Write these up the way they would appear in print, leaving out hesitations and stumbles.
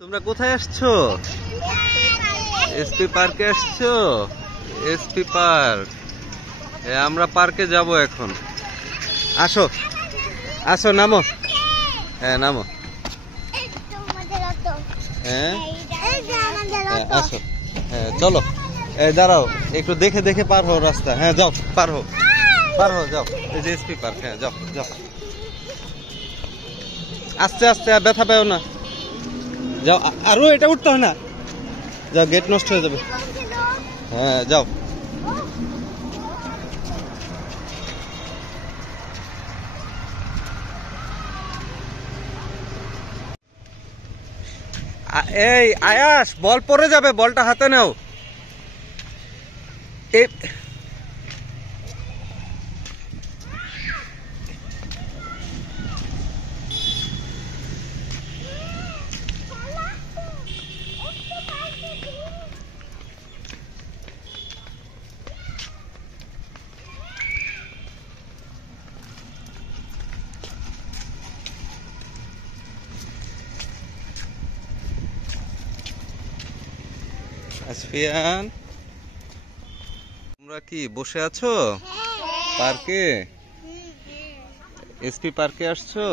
তোমরা কোথায় আসছো? এসপি পার্কে আসছো? এসপি পার্ক, আমরা পার্কে যাব এখন। আসো আসো, নামো। হ্যাঁ নামো। হ্যাঁ আসো। হ্যাঁ চলো, দাঁড়াও একটু, দেখে দেখে পার হো রাস্তা। হ্যাঁ যাও, পার হো যাও। এই যে এসপি পার্ক, হ্যাঁ যাও যাও। আস্তে আস্তে, ব্যথা পেও না, যাও। আরো এটা উঠতে হয় না, যাও, গেট নষ্ট হয়ে যাবে। হ্যাঁ যাও। এই আয়াস, বল পড়ে যাবে, বলটা হাতে নাও। আসফিয়ান, তোমরা কি বসে আছো পার্কে? এসপি পার্কে আসছো?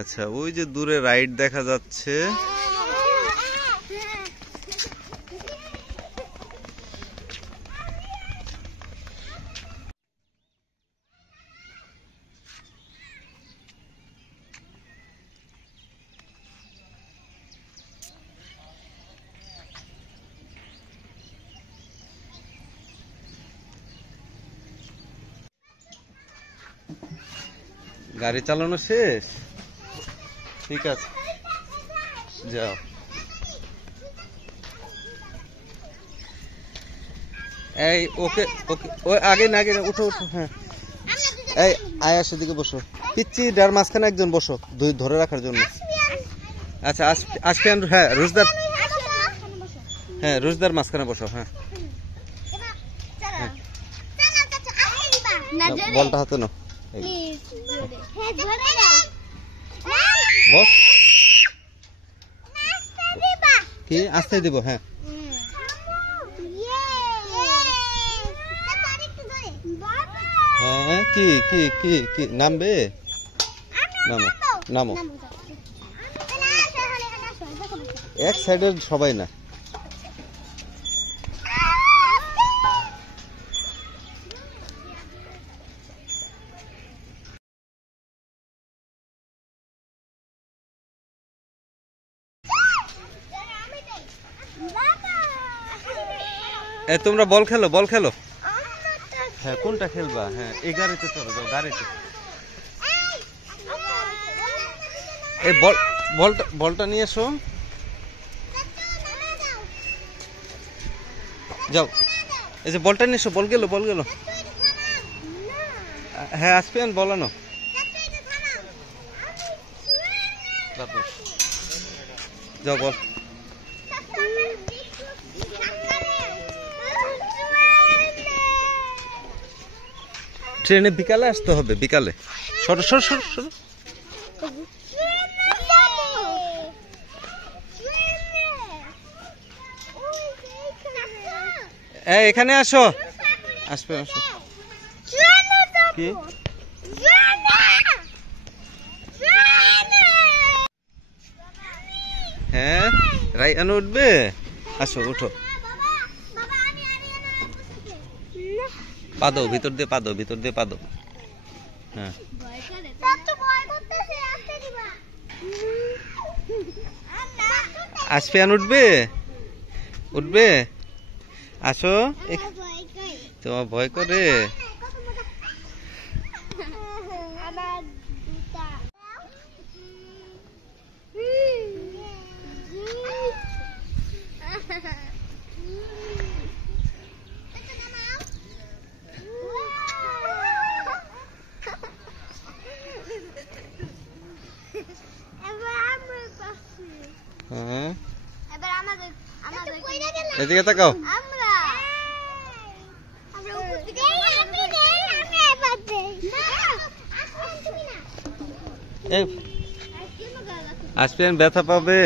আচ্ছা, ওই যে দূরে রাইড দেখা যাচ্ছে। গাড়ি চালানো শেষ? ঠিক আছে, যাও। এই ওকে ওকে, ওই আগে না, আগে উঠো উঠো। হ্যাঁ, এই আয়াস এদিকে বসো, পিচ্ছি ডার মাঝখানে একজন বসো, দুই ধরে রাখার জন্য। আচ্ছা আসফিয়ান, হ্যাঁ রোজদার, হ্যাঁ রোজদার মাঝখানে বসো। হ্যাঁ, বলটা হাতে নাও। বস, কি আসতে দিব? হ্যাঁ হ্যাঁ, কি কি কি কি নামবে? নামো নামো, এক সাইডের সবাই না। তোমরা বল খেলো, বল খেলো। হ্যাঁ, কোনটা খেলবা? হ্যাঁ, এই গাড়িতে চলো, যাও গাড়িতে। এই বলটা নিয়ে এসো, যাও। এই যে বলটা নিয়ে এসো, বল গেল, বল গেল। হ্যাঁ আসফিয়ান, বলানো। যাও বল। ট্রেনে বিকালে আসতে হবে, বিকালে। সরো সরো সরো সরো। এখানে আসো, আসবে আসো। কি হ্যাঁ, রাইয়ান উঠবে? আসো, উঠো। পাদো, ভিতর দিয়ে পাদো, ভিতর দিয়ে পাদো। হ্যাঁ, আসফিয়ান উঠবে? উঠবে? আসো। তোমার ভয় করে? হ্যাঁ, এদিকে তাকাও। আসপিয়ান ব্যথা পাবে।